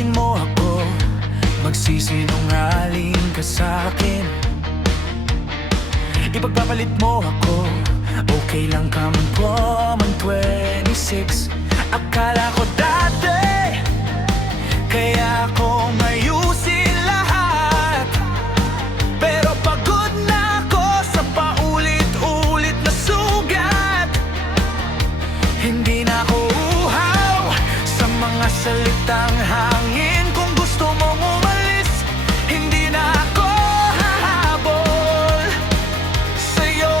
Sasabihin mo ako, magsisinungaling ka sa'kin. Ipagpapalit mo ako, okay lang ka man po man 26. Akala ko dati, kaya ko mayusin lahat. Pero pagod na ako sa paulit-ulit na sugat. Hindi na ako uhaw sa mga salitang hangin. Kung gusto mong umalis, hindi na ako hahabol sa'yo.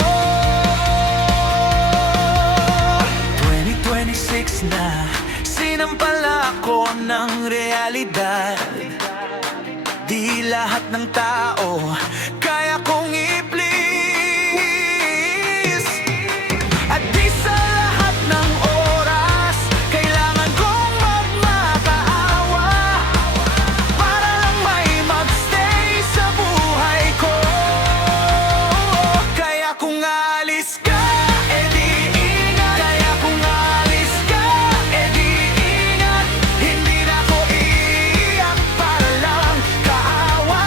2026 na, sinampala ako ng realidad. Di lahat ng tao kaya kong i-please. At di sa lahat ng oras kailangan kong magmakaawa para lang may magstay sa buhay ko. Kaya kung alis ka, edi ingat. Kaya kung alis ka, edi ingat. Hindi na ako iiyak para lang kaawaan.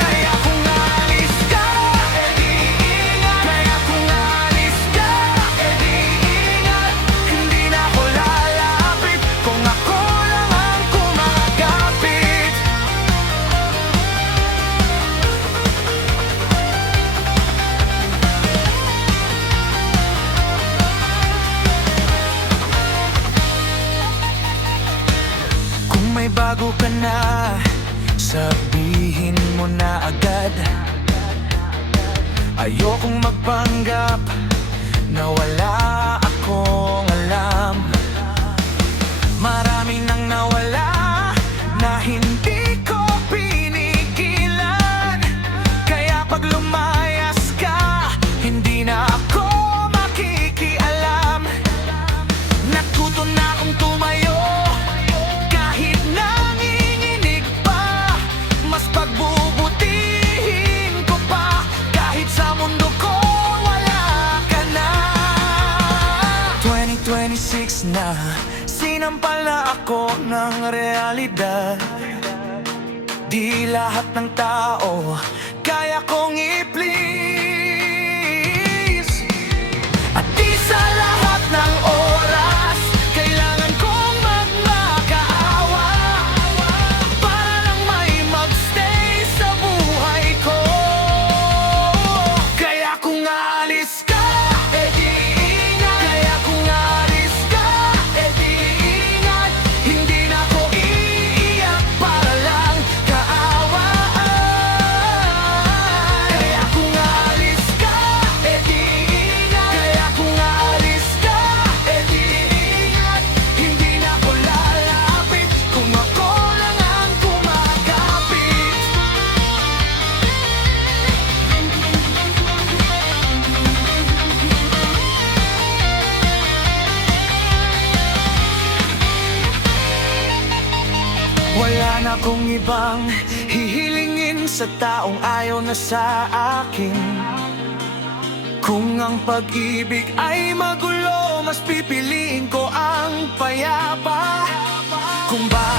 Kaya kung alis ka, edi ingat. Kaya kung alis ka, edi ingat. Hindi na ako lalapit kung ako lang ang kumakapit. Kung may bago ka na, sabihin mo na agad. Ayokong magpanggap na wala akong alam. Marami nang nawala na hindi ko pinigilan. Kaya pag lumayas ka, hindi na ako makikialam. Natuto na akong tumayo kahit nanginginig pa. Mas pagbubutihin ko pa kahit sa mundo ko wala ka na. 2026 na, sinampala ako ng realidad. Di lahat ng tao kaya kong i-please. At di sa lahat ng oras kailangan kong magmakaawa para lang may magstay sa buhay ko. Kaya kung alis ka, edi ingat. Kaya kung alis ka, edi ingat. Hindi na ako iiyak para lang kaawaan. Kaya kung alis ka, edi ingat. Kaya kung alis ka, edi ingat. Hindi na ako lalapit kung ako lang ang kumakapit. Wala na akong ibang hihilingin sa taong ayaw na sa akin. Kung ang pag-ibig ay magulo, mas pipiliin ko ang payapa. Kung ba